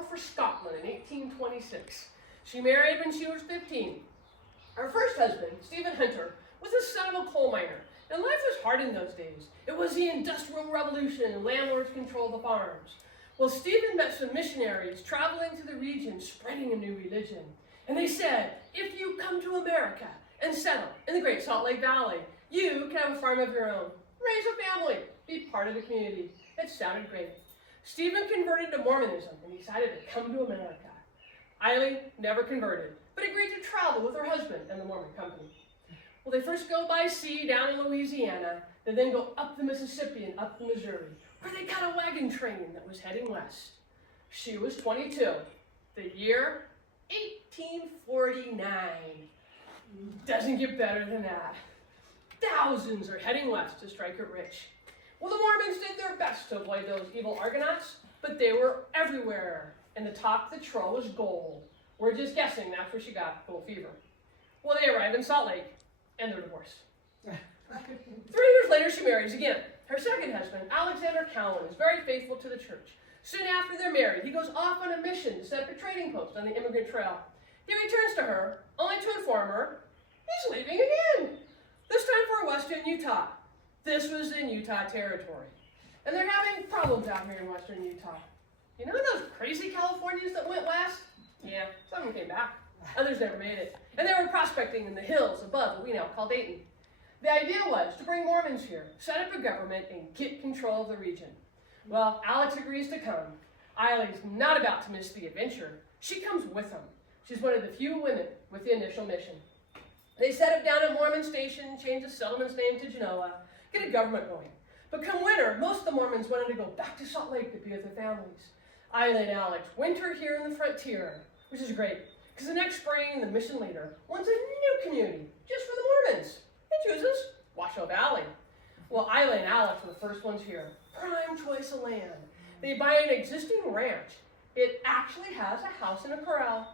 war for Scotland in 1826. She married when she was 15. Her first husband, Stephen Hunter, was the son of a coal miner, and life was hard in those days. It was the Industrial Revolution, and landlords controlled the farms. Well, Stephen met some missionaries traveling to the region, spreading a new religion. And they said, if you come to America and settle in the Great Salt Lake Valley, you can have a farm of your own, raise a family, be part of the community. It sounded great. Stephen converted to Mormonism and decided to come to America. Eileen never converted, but agreed to travel with her husband and the Mormon company. Well, they first go by sea down in Louisiana, they then go up the Mississippi and up the Missouri, where they got a wagon train that was heading west. She was 22. The year, 1849. Doesn't get better than that. Thousands are heading west to strike it rich. Well, the Mormons did their best to avoid those evil Argonauts, but they were everywhere, and the top of the trail was gold. We're just guessing that's where she got gold fever. Well, they arrived in Salt Lake, and they're divorced. 3 years later, she marries again. Her second husband, Alexander Cowan, is very faithful to the church. Soon after they're married, he goes off on a mission to set up a trading post on the immigrant trail. He returns to her, only to inform her he's leaving again, this time for western Utah. This was in Utah territory. And they're having problems out here in western Utah. You know those crazy Californians that went west? Yeah, some of them came back. Others never made it. And they were prospecting in the hills above what we now call Dayton. The idea was to bring Mormons here, set up a government, and get control of the region. Well, Alex agrees to come. Eileen's not about to miss the adventure. She comes with them. She's one of the few women with the initial mission. They set up down at Mormon Station, change the settlement's name to Genoa, get a government going. But come winter, most of the Mormons wanted to go back to Salt Lake to be with their families. Eileen and Alex winter here in the frontier, which is great, because the next spring, the mission leader wants a new community just for the Mormons. He chooses Washoe Valley. Well, Eileen and Alex were the first ones here. Prime choice of land. They buy an existing ranch. It actually has a house and a corral.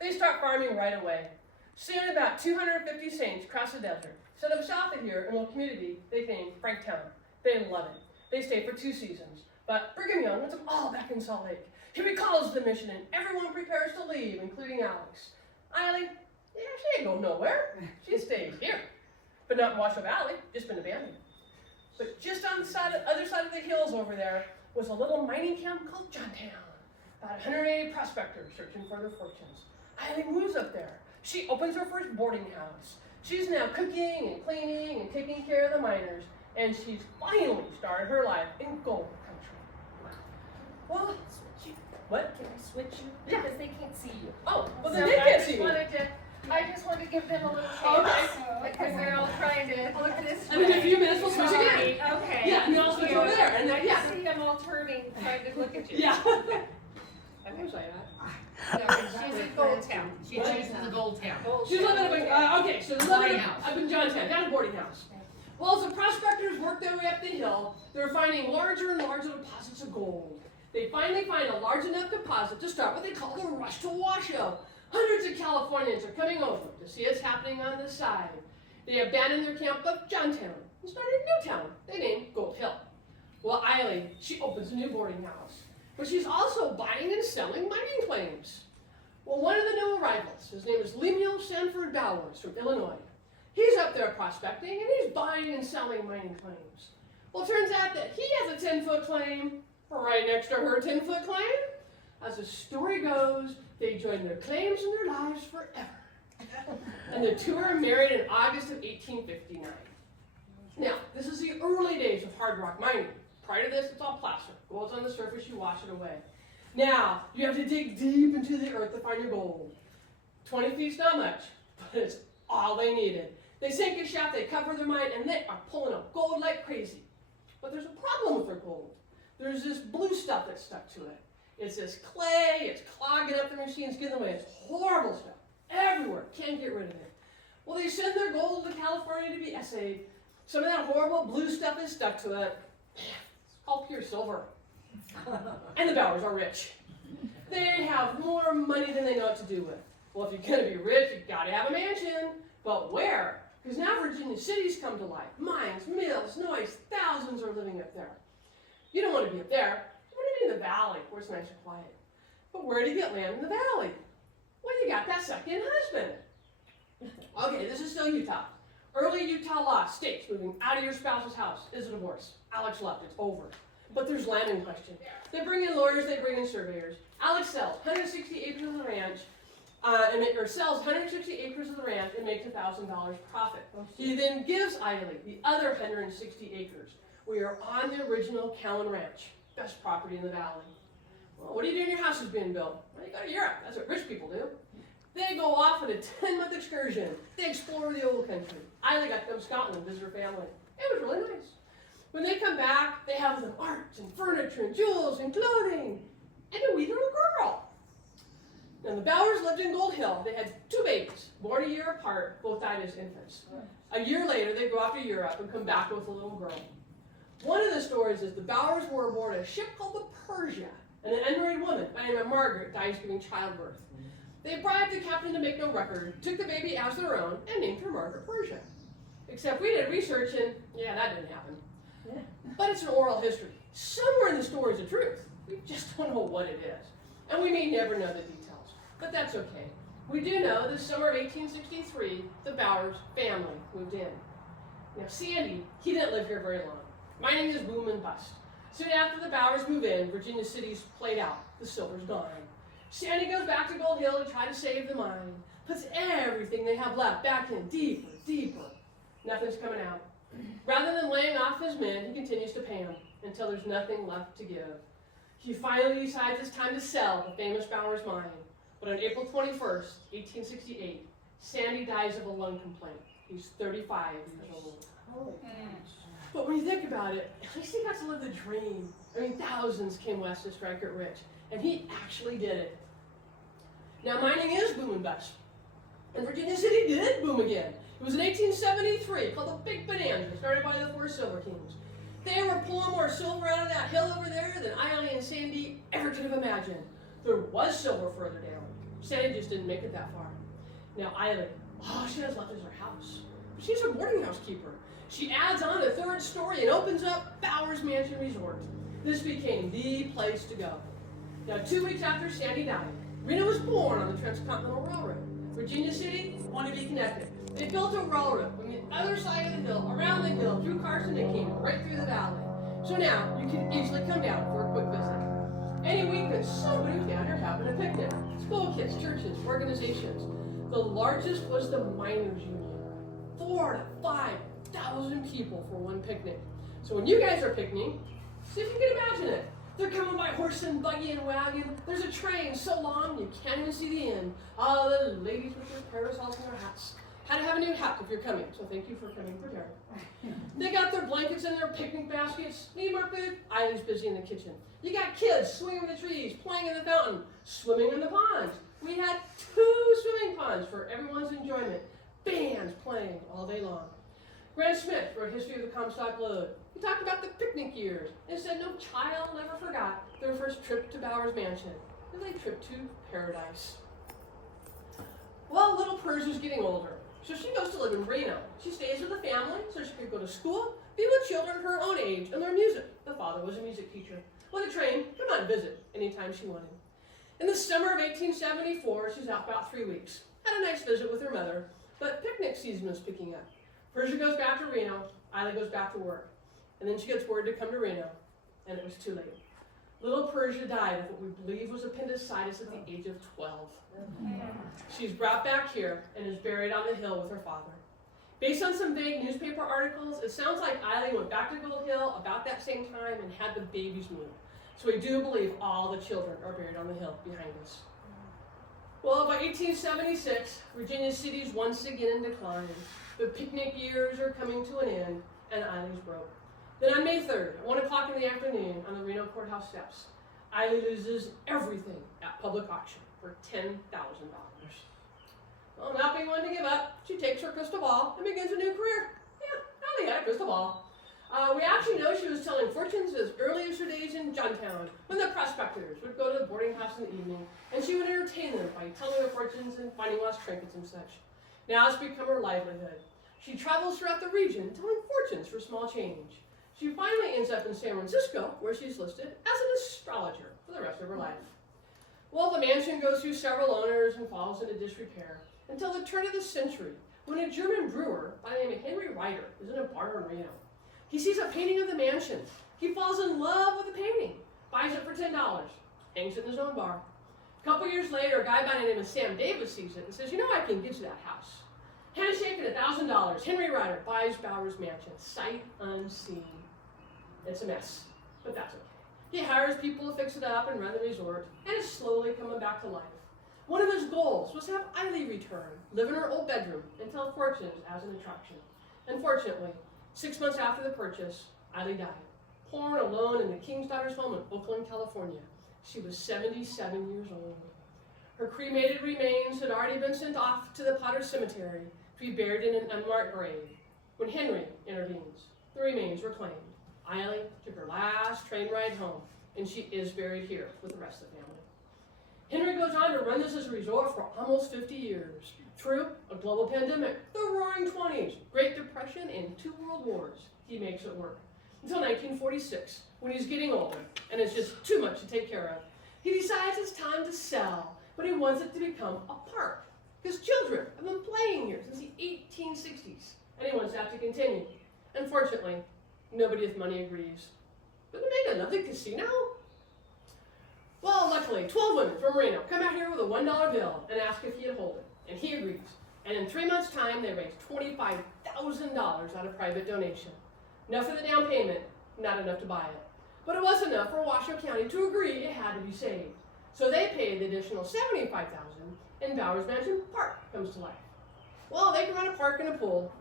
They start farming right away. Soon, about 250 Saints cross the desert, set up shop in here in a little community they named Franktown. They love it. They stay for 2 seasons. But Brigham Young wants them all back in Salt Lake. He recalls the mission, and everyone prepares to leave, including Alex. Eileen, yeah, she ain't going nowhere. She stays here. But not in Washoe Valley, just been abandoned. But just on the other side of the hills over there was a little mining camp called Johntown. About 180 prospectors searching for their fortunes. Eileen moves up there. She opens her first boarding house. She's now cooking and cleaning and taking care of the miners. And she's finally started her life in gold country. Well, what? Can I switch you? Yeah. Because they can't see you. Oh, well So then they can't see me. I just wanted to give them a little chance. Okay. Because they're all trying to look this way. And in a few minutes we'll switch Sorry. again. Okay. Yeah, and you all switch over there. And then, I yeah. see them all turning, trying to look at you. Yeah. Okay. So she's in Gold Town. She chooses the Gold Town. She's living up in, okay, so Boarding house. up in Johnstown, down a boarding house. Well, as the prospectors work their way up the hill, they're finding larger and larger deposits of gold. They finally find a large enough deposit to start what they call the rush to Washoe. Hundreds of Californians are coming over to see what's happening on this side. They abandon their camp of Johntown and start a new town they named Gold Hill. Well, Eileen, she opens a new boarding house, but she's also buying and selling mining claims. Well, one of the new arrivals, his name is Lemuel Sanford Bowers from Illinois. He's up there prospecting, and he's buying and selling mining claims. Well, it turns out that he has a 10-foot claim right next to her 10-foot claim. As the story goes, they join their claims and their lives forever. And the two are married in August of 1859. Now, this is the early days of hard rock mining. Prior to this, it's all plaster. Gold's on the surface, you wash it away. Now, you have to dig deep into the earth to find your gold. 20 feet's not much, but it's all they needed. They sink a shaft, they cover their mine, and they are pulling up gold like crazy. But there's a problem with their gold. There's this blue stuff that's stuck to it. It's this clay, it's clogging up the machines, getting away. It's horrible stuff. Everywhere, can't get rid of it. Well, they send their gold to California to be assayed. Some of that horrible blue stuff is stuck to it. It's called pure silver. And the Bowers are rich. They have more money than they know what to do with. Well, if you're going to be rich, you've got to have a mansion. But where? Because now Virginia cities come to life. Mines, mills, noise, thousands are living up there. You don't want to be up there. You want to be in the valley where it's nice and quiet. But where did he get land in the valley? Well, you got that second husband. Okay, this is still Utah. Early Utah law states moving out of your spouse's house is a divorce. Alex left, it's over. But there's land in question. They bring in lawyers, they bring in surveyors. Alex sells 160 acres of the ranch, sells 160 acres of the ranch and makes $1,000 profit. He then gives Eiley the other 160 acres. We are on the original Callan Ranch, best property in the valley. Well, what do you do when your house is being built? Well, you go to Europe. That's what rich people do. They go off on a 10-month excursion. They explore the old country. Eiley got to go to Scotland and visit her family. It was really nice. When they come back, they have them art and furniture and jewels and clothing and a wee little girl. Now, the Bowers lived in Gold Hill. They had 2 babies, born a year apart, both died as infants. A year later, they go off to Europe and come back with a little girl. One of the stories is the Bowers were aboard a ship called the Persia, and an unmarried woman by the name of Margaret dies giving childbirth. They bribed the captain to make no record, took the baby as their own, and named her Margaret Persia. Except we did research and, yeah, that didn't happen. Yeah. But it's an oral history. Somewhere in the story is the truth. We just don't know what it is. And we may never know the details. But that's okay. We do know this summer of 1863, the Bowers family moved in. Now, Sandy, he didn't live here very long. Mining is boom and bust. Soon after the Bowers move in, Virginia City's played out. The silver's gone. Sandy goes back to Gold Hill to try to save the mine. Puts everything they have left back in deeper, deeper. Nothing's coming out. Rather than laying off his men, he continues to pay them until there's nothing left to give. He finally decides it's time to sell the famous Bowers mine. But on April 21st, 1868, Sandy dies of a lung complaint. He's 35 years old. But when you think about it, at least he got to live the dream. I mean, thousands came west to strike it rich, and he actually did it. Now, mining is boom and bust. And Virginia City did boom again. It was in 1873, called the Big Bonanza, started by the 4 Silver Kings. They were pulling more silver out of that hill over there than Eiley and Sandy ever could have imagined. There was silver further down. Sandy just didn't make it that far. Now, Eiley, all she has left is her house. She's a boarding house keeper. She adds on a 3rd story and opens up Bowers Mansion Resort. This became the place to go. Now, 2 weeks after Sandy died, Reno was born on the Transcontinental Railroad. Virginia City wanted to be connected. They built a railroad from the other side of the hill, around the hill, through Carson and came right through the valley. So now you can easily come down for a quick visit. Any weekend, somebody was down here having a picnic. School kids, churches, organizations. The largest was the Miners Union. 4,000 to 5,000 people for one picnic. So when you guys are picnicking, see if you can imagine it. They're coming by horse and buggy and wagon. There's a train so long you can't even see the end. All the ladies with their parasols and their hats. Had to have a new hat if you're coming, so thank you for coming prepared. They got their blankets and their picnic baskets. Need more food? Eiley's busy in the kitchen. You got kids swinging the trees, playing in the fountain, swimming in the ponds. We had 2 swimming ponds for everyone's enjoyment. Bands playing all day long. Grant Smith wrote History of the Comstock Lode. He talked about the picnic years and said no child ever forgot their first trip to Bowers Mansion. And they trip to paradise. Well, little Persia's getting older, so she goes to live in Reno. She stays with the family so she could go to school, be with children her own age, and learn music. The father was a music teacher. With a train, come on visit anytime she wanted. In the summer of 1874, she's out about 3 weeks. Had a nice visit with her mother, but picnic season was picking up. Persia goes back to Reno, Eiley goes back to work. And then she gets word to come to Reno, and it was too late. Little Persia died of what we believe was appendicitis at the age of 12. She's brought back here and is buried on the hill with her father. Based on some vague newspaper articles, it sounds like Eiley went back to Gold Hill about that same time and had the babies moved. So we do believe all the children are buried on the hill behind us. Well, by 1876, Virginia City's once again in decline. The picnic years are coming to an end, and Eiley's broke. Then on May 3rd, at 1 o'clock in the afternoon, on the Reno courthouse steps, Eiley loses everything at public auction for $10,000. Well, not being one to give up, she takes her crystal ball and begins a new career. Yeah, Eiley had a crystal ball. We actually know she was telling fortunes as early as her days in Johntown, when the prospectors would go to the boarding house in the evening, and she would entertain them by telling their fortunes and finding lost trinkets and such. Now it's become her livelihood. She travels throughout the region telling fortunes for small change. She finally ends up in San Francisco, where she's listed as an astrologer for the rest of her life. Well, the mansion goes through several owners and falls into disrepair until the turn of the century, when a German brewer by the name of Henry Reiter is in a bar in Reno. He sees a painting of the mansion. He falls in love with the painting, buys it for $10, hangs it in his own bar. A couple years later, a guy by the name of Sam Davis sees it and says, I can get you that house. Handshake at $1,000. Henry Reiter buys Bowers Mansion, sight unseen. It's a mess, but that's okay. He hires people to fix it up and run the resort, and is slowly coming back to life. One of his goals was to have Eiley return, live in her old bedroom, and tell fortunes as an attraction. Unfortunately, 6 months after the purchase, Eiley died, born alone in the King's Daughter's home in Oakland, California. She was 77 years old. Her cremated remains had already been sent off to the Potter Cemetery to be buried in an unmarked grave. When Henry intervenes, the remains were claimed. Eiley took her last train ride home, and she is buried here with the rest of the family. Henry goes on to run this as a resort for almost 50 years. True, a global pandemic, the roaring 20s, Great Depression, and 2 world wars. He makes it work. Until 1946, when he's getting older, and it's just too much to take care of, he decides it's time to sell, but he wants it to become a park. His children have been playing here since the 1860s, and he wants that to continue. Unfortunately, nobody with money agrees. But they make a lovely casino. Well, luckily, 12 women from Reno come out here with a $1 bill and ask if he'd hold it, and he agrees. And in 3 months' time, they raised $25,000 out of private donation. Enough for the down payment, not enough to buy it. But it was enough for Washoe County to agree it had to be saved. So they paid the additional $75,000, and Bowers Mansion Park comes to life. Well, they can run a park and a pool.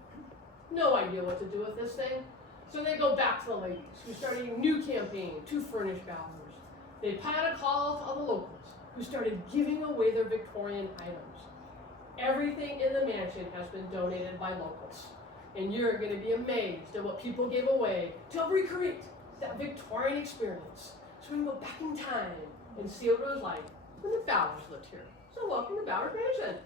No idea what to do with this thing. So they go back to the ladies, who started a new campaign to furnish Bowers. They put out a call to all the locals, who started giving away their Victorian items. Everything in the mansion has been donated by locals. And you're going to be amazed at what people gave away to help recreate that Victorian experience. So we can go back in time and see what it was like when the Bowers lived here. So welcome to Bowers Mansion.